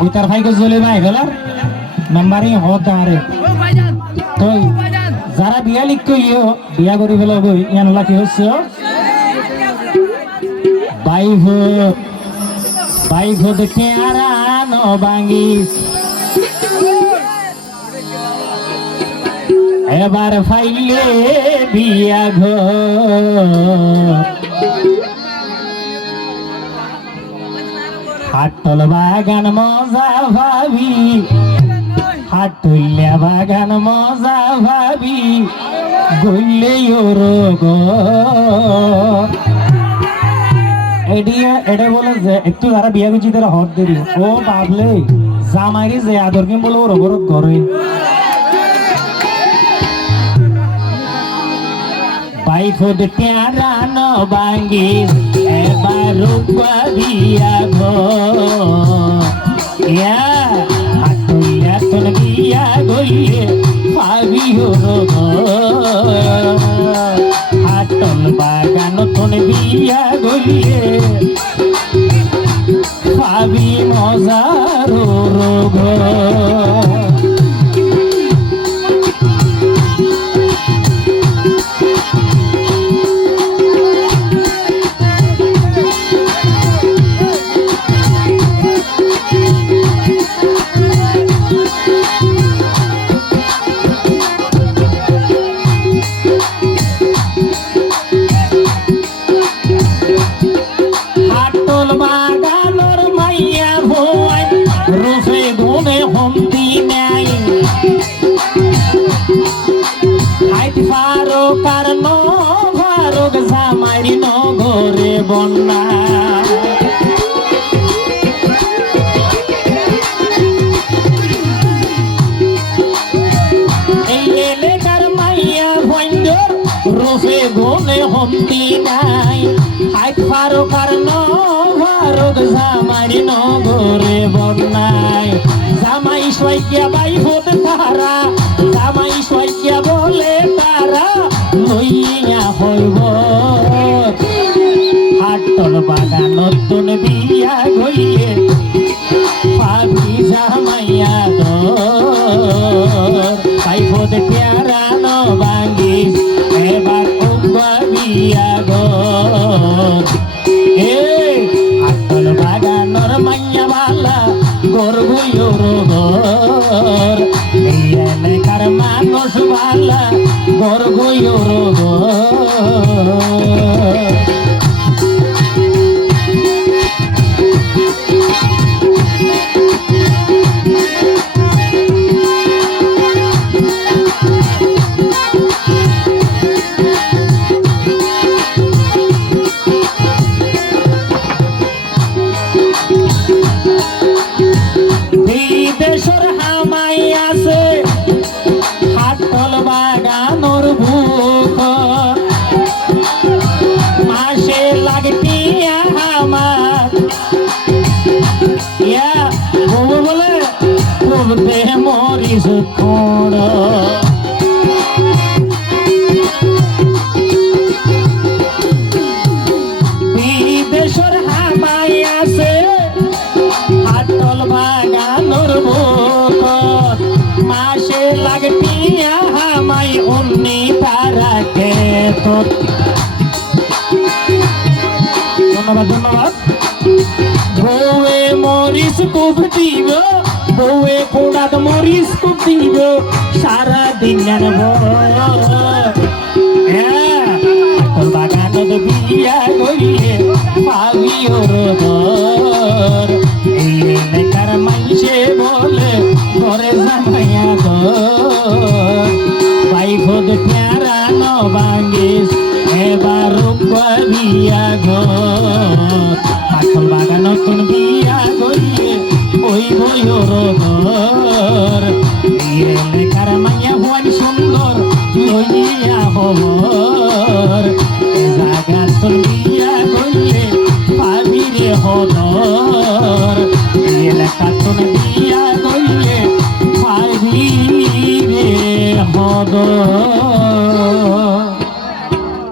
ওই তার ভাইকে জ্বলে ভাই গেলার নাম্বারিং হতে আরে তো যারা বিয়া লিখ কইও বিয়া করি ফেলো বই ইয়ানলা কি হচ্ছে বাইফ দেখে আর আনো বাঙ্গিস এবার ফাইলে বিয়া ঘর হাটল বাগান মজা ভাবি হাটুইলা বাগান মজা ভাবি গইলে রোগ এটা বলে যে একটু যারা বিয়া করছি তারা হট দেরি ও ভাবলে জামাইরে যে আদর কিম বলে ওর ঘর ঘরে বাইফ দেখে আর আনো বাঙ্গিস এবার বিয়া ঘিয়া হাটুইয়া তোর বিয়া গইয়ে পাবি হাটল বাগান তোর বিয়া গইয়ে পাবি মজার রোগ ঘরে বন্যা এই এলাকার মাইয়া ভৈন্দর রূপে গুণে হন্তি নাই হাইট ফারুক আর ফারুক জামাই ঘরে বন্যায় জামাই সৈকিয়া বাইফত তারা জামাই সৈকিয়া বলে তারা লইয়া হইব হাটল বাগান নতুন বিয়া গইয়ে পাবি জামাইয়া বাইফ দেখে আর আনো বাঙ্গিস এবার বিয়া হাটল বাগানর মাইয়া বালা গর্বর ঘর এই এলাকার মানুষ বালা গর্বর ঘর মরিস খোড় বিদেশর হামাই আছে হাটল বাগানোর বুক মাসে লাগটিয়া হামাই উন্নি তারাকে তো ধন্যবাদ ধন্যবাদ বউয়ে মরিস খুব দিব বউয়ে কোড়াত মরিস খুব দিব সারা দিন তোর বাগানত বিয়া গইয়ে পাবি ঘর এই এলাকার মাইসে বলে ঘরে জামাইয়া ঘর বাইফ দেখে আর আনো বাঙ্গিস এবার বিয়া ঘর পাথর বাগান নতুন বিয়া গইয়ে ওই বইর ঘর এই এলাকার মাইয়া ভুয়ান সুন্দর লইয়া হবর জাগা তোর বিয়া গইয়ে পাবি রে হদর এই এলাকা তোর বিয়া গইয়ে পাবি রে হদর